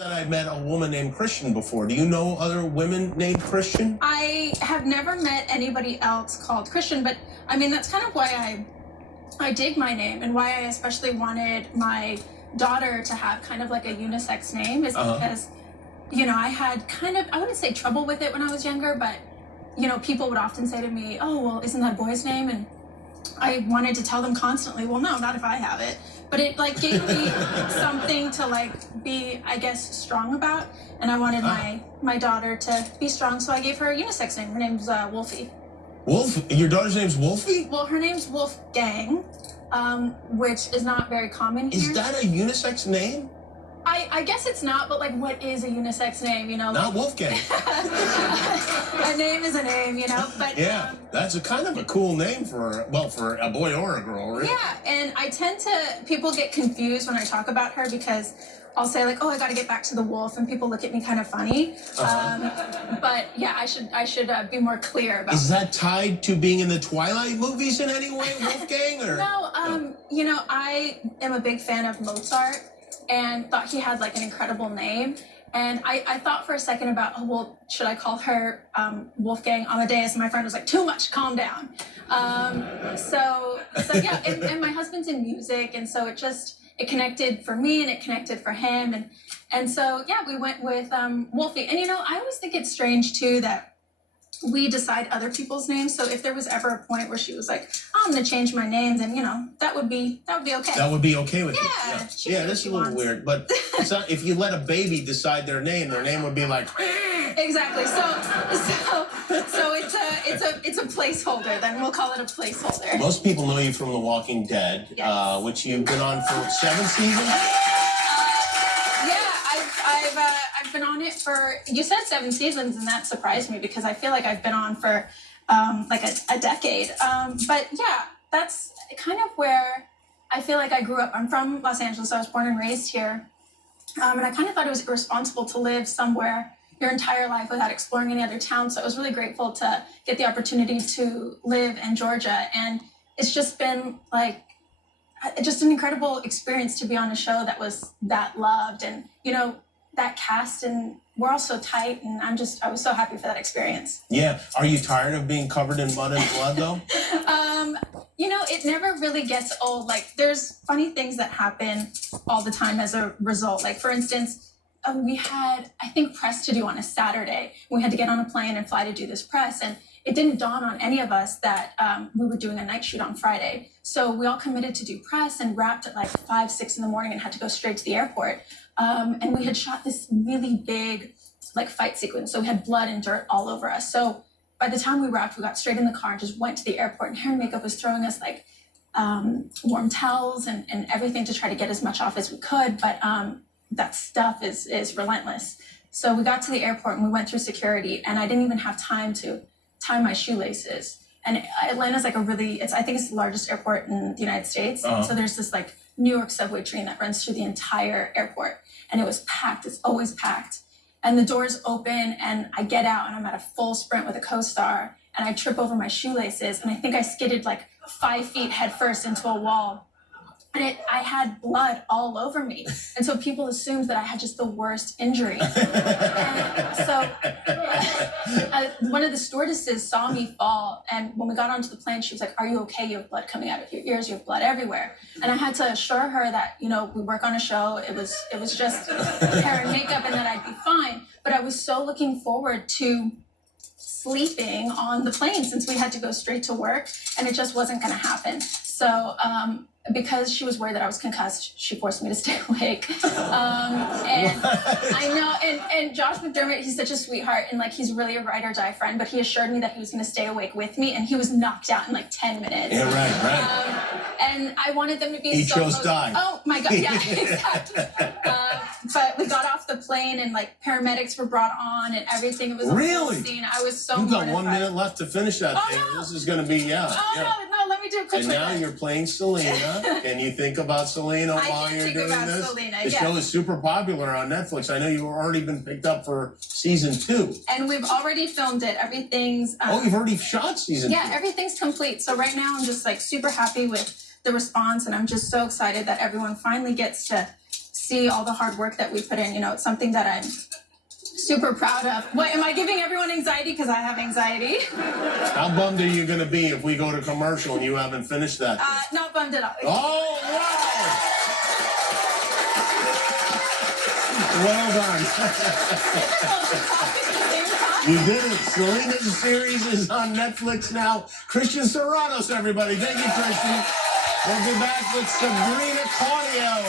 That I met a woman named Christian before. Do you know other women named Christian? I have never met anybody else called Christian, but I mean, that's kind of why I dig my name and why I especially wanted my daughter to have kind of like a unisex name is because, you know, I had kind of, I wouldn't say trouble with it when I was younger, but, you know, people would often say to me, oh, well, isn't that a boy's name? And I wanted to tell them constantly, well, no, not if I have it. But it like gave me something to like be, I guess, strong about. And I wanted my daughter to be strong, so I gave her a unisex name. Her name's Wolfie. Wolf? Your daughter's name's Wolfie? Well, her name's Wolfgang, which is not very common here. Is that a unisex name? I guess it's not, but like, what is a unisex name, you know? Not Wolfgang. A name is a name, you know? But yeah, that's a kind of a cool name for, well, for a boy or a girl, right? Yeah, and I tend to, people get confused when I talk about her because I'll say like, oh, I got to get back to the wolf, and people look at me kind of funny. But yeah, I should be more clear about. Is that tied to being in the Twilight movies in any way, Wolfgang? Or? No, you know, I am a big fan of Mozart and thought he had like an incredible name. And I thought for a second about, oh, well, should I call her Wolfgang Amadeus? And my friend was like, too much, calm down. So yeah, and my husband's in music, and so it connected for me and it connected for him. And so, yeah, we went with Wolfie. And, you know, I always think it's strange, too, that we decide other people's names. So if there was ever a point where she was like, oh, I'm going to change my name, then, you know, that would be okay. That would be okay with you. Yeah. Yeah, this is a little weird. But it's not, if you let a baby decide their name would be like... Exactly. So it's a placeholder. Then we'll call it a placeholder. Most people know you from The Walking Dead, yes. Which you've been on for 7 seasons. I've been on it for, you said 7 seasons, and that surprised me because I feel like I've been on for like a decade. But yeah, that's kind of where I feel like I grew up. I'm from Los Angeles. I was born and raised here. And I kind of thought it was irresponsible to live somewhere your entire life without exploring any other town. So I was really grateful to get the opportunity to live in Georgia. And it's just been like, just an incredible experience to be on a show that was that loved, and, you know, that cast, and we're all so tight, and I was so happy for that experience. Yeah. Are you tired of being covered in mud and blood, though? You know, it never really gets old. Like, there's funny things that happen all the time as a result. Like, for instance, we had, I think, press to do on a Saturday. We had to get on a plane and fly to do this press, and it didn't dawn on any of us that we were doing a night shoot on Friday. So we all committed to do press and wrapped at like 5, 6 in the morning and had to go straight to the airport. And we had shot this really big like fight sequence. So we had blood and dirt all over us. So by the time we wrapped, we got straight in the car and just went to the airport, and hair and makeup was throwing us like warm towels and everything to try to get as much off as we could. But that stuff is relentless. So we got to the airport and we went through security, and I didn't even have time to tie my shoelaces. And Atlanta's like I think it's the largest airport in the United States. So there's this like New York subway train that runs through the entire airport, and it was packed. It's always packed. And the doors open, and I get out, and I'm at a full sprint with a co-star, and I trip over my shoelaces, and I think I skidded like 5 feet head first into a wall. And I had blood all over me. And so people assumed that I had just the worst injury. And so one of the stewardesses saw me fall. And when we got onto the plane, she was like, are you okay? You have blood coming out of your ears. You have blood everywhere. And I had to assure her that, you know, we work on a show. It was just hair and makeup, and that I'd be fine. But I was so looking forward to sleeping on the plane since we had to go straight to work, and it just wasn't going to happen. So because she was worried that I was concussed, she forced me to stay awake. And I know, and Josh McDermott, he's such a sweetheart, and like he's really a ride or die friend, but he assured me that he was going to stay awake with me, and he was knocked out in like 10 minutes. Yeah, right. And I wanted them to be he chose die. Oh my God, yeah, exactly. But we got off the plane, and like paramedics were brought on and everything. It was a really? whole scene. I was so You got mortified. 1 minute left to finish that thing. No. This is going to be, yeah. No, let me do it quickly. And now you're playing Selena. Can you think about Selena while you're doing this? Selena, the show is super popular on Netflix. I know you've already been picked up for season 2. And we've already filmed it. Everything's... you've already shot season 2? Yeah, everything's complete. So right now I'm just like super happy with the response, and I'm just so excited that everyone finally gets to see all the hard work that we put in. You know, it's something that I'm super proud of. What, am I giving everyone anxiety? Because I have anxiety. How bummed are you gonna be if we go to commercial and you haven't finished that? Not bummed at all. Oh, wow! Well done. You did it. Selena's series is on Netflix now. Christian Serranos, everybody. Thank you, Christian. We'll be back with Sabrina Claudio.